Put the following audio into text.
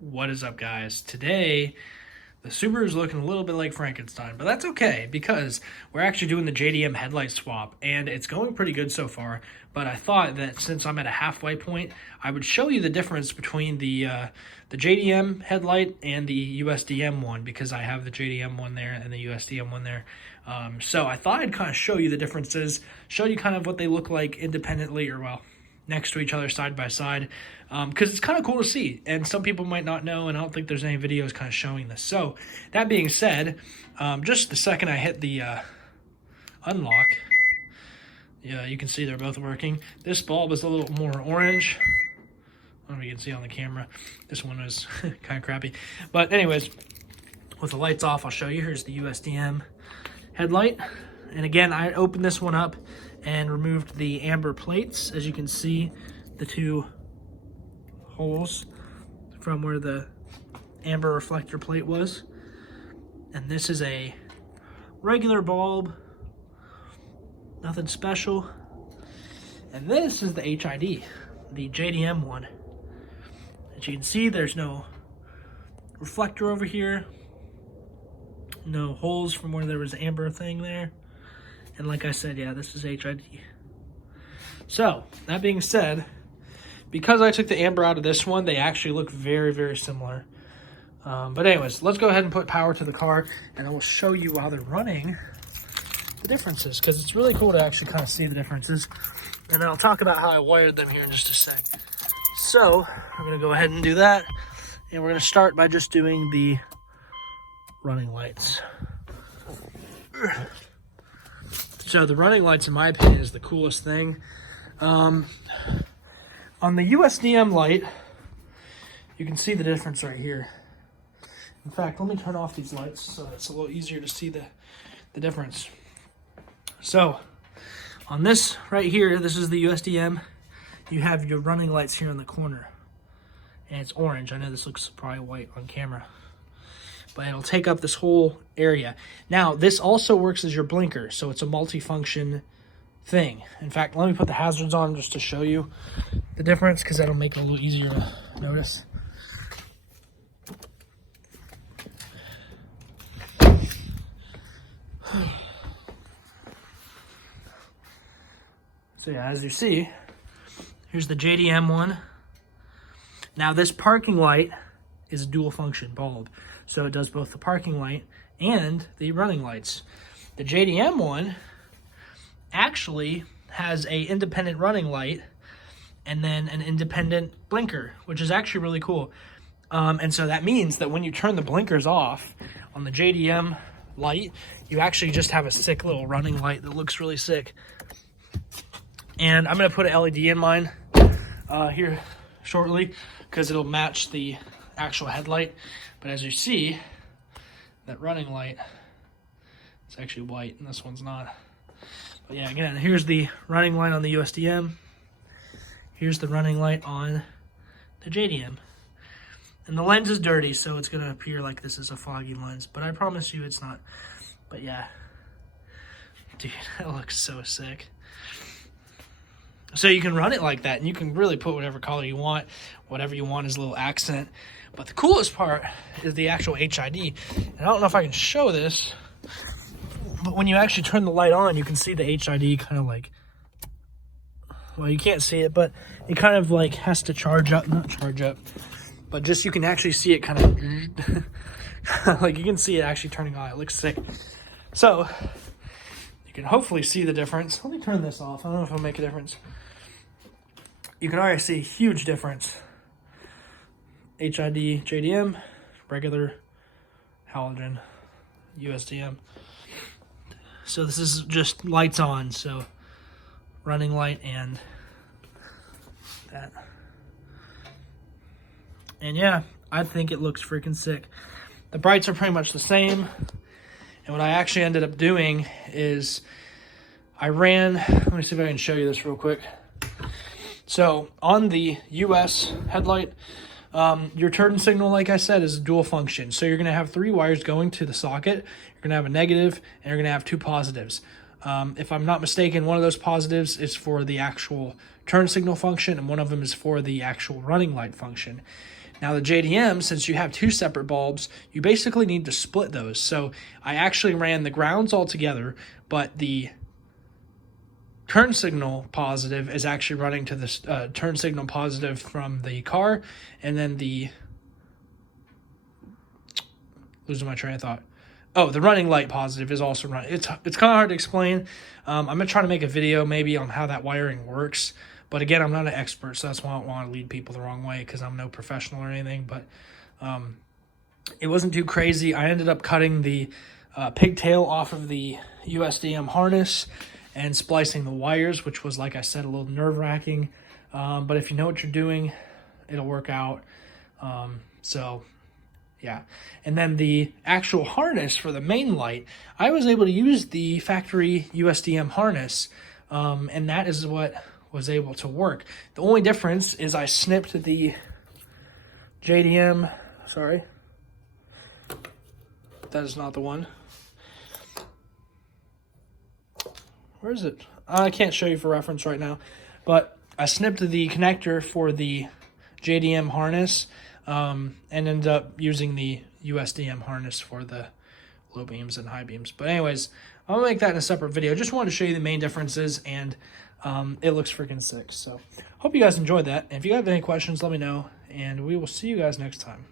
What is up, guys? Today, the Subaru is looking a little bit like Frankenstein, but that's okay because we're actually doing the JDM headlight swap, and it's going pretty good so far. But I thought that since I'm at a halfway point, I would show you the difference between the JDM headlight and the USDM one, because I have the JDM one there and the USDM one there. So I thought I'd kind of show you the differences, show you kind of what they look like independently, or well, next to each other side by side, because it's kind of cool to see, and some people might not know, and I don't think there's any videos kind of showing this. So that being said, just the second I hit the unlock, yeah, you can see they're both working. This bulb is a little more orange. I don't know if you can see on the camera. This one was kind of crappy, but anyways, with the lights off, I'll show you. Here's the USDM headlight, and again, I opened this one up and removed the amber plates. As you can see, the two holes from where the amber reflector plate was. And this is a regular bulb, nothing special. And this is the HID, the JDM one. As you can see, there's no reflector over here, no holes from where there was amber thing there. And like I said, yeah, this is HID. So, that being said, because I took the amber out of this one, they actually look very, very similar. But anyways, let's go ahead and put power to the car, and I will show you while they're running the differences, because it's really cool to actually kind of see the differences. And I'll talk about how I wired them here in just a sec. So, we're going to go ahead and do that, and we're going to start by just doing the running lights. So the running lights, in my opinion, is the coolest thing. On the USDM light, you can see the difference right here. In fact, let me turn off these lights so it's a little easier to see the difference. So on this right here, this is the USDM. You have your running lights here in the corner, and it's orange. I know this looks probably white on camera, but it'll take up this whole area. Now, this also works as your blinker, so it's a multi-function thing. In fact, let me put the hazards on just to show you the difference, because that'll make it a little easier to notice. So yeah, as you see, here's the JDM one. Now, this parking light is a dual function bulb, so it does both the parking light and the running lights. The JDM one actually has a independent running light and then an independent blinker, which is actually really cool. And so that means that when you turn the blinkers off on the JDM light, you actually just have a sick little running light that looks really sick. And I'm going to put an LED in mine here shortly, because it'll match the actual headlight. But as you see, that running light, it's actually white and this one's not. But yeah, again, here's the running light on the USDM. Here's the running light on the JDM. And the lens is dirty, so it's going to appear like this is a foggy lens, but I promise you it's not. But yeah, dude, that looks so sick. So you can run it like that, and you can really put whatever color you want, whatever you want as a little accent. But the coolest part is the actual HID. And I don't know if I can show this, but when you actually turn the light on, you can see the HID kind of like, well, you can't see it, but it kind of like has to charge up, not charge up, but just you can actually see it kind of, like you can see it actually turning on. It looks sick. So you can hopefully see the difference. Let me turn this off. I don't know if it'll make a difference. You can already see a huge difference. HID, JDM, regular halogen, USDM. So this is just lights on, so running light and that. And yeah, I think it looks freaking sick. The brights are pretty much the same. And what I actually ended up doing is I ran, let me see if I can show you this real quick. So on the US headlight, your turn signal, like I said, is dual function. So you're going to have 3 wires going to the socket. You're going to have a negative, and you're going to have 2 positives. If I'm not mistaken, one of those positives is for the actual turn signal function, and one of them is for the actual running light function. Now the JDM, since you have two separate bulbs, you basically need to split those. So I actually ran the grounds all together, but the turn signal positive is actually running to the turn signal positive from the car, and then losing my train of thought. Oh, the running light positive is also running. It's kind of hard to explain. I'm going to try to make a video maybe on how that wiring works. But again, I'm not an expert, so that's why I don't want to lead people the wrong way, because I'm no professional or anything. But it wasn't too crazy. I ended up cutting the pigtail off of the USDM harness and splicing the wires, which was, like I said, a little nerve-wracking. But if you know what you're doing, it'll work out. So, yeah. And then the actual harness for the main light, I was able to use the factory USDM harness, and that is what was able to work. The only difference is I snipped the JDM, sorry, that is not the one. Where is it? I can't show you for reference right now, but I snipped the connector for the JDM harness and ended up using the USDM harness for the low beams and high beams. But anyways, I'll make that in a separate video. Just wanted to show you the main differences, and it looks freaking sick. So hope you guys enjoyed that. And if you have any questions, let me know, and we will see you guys next time.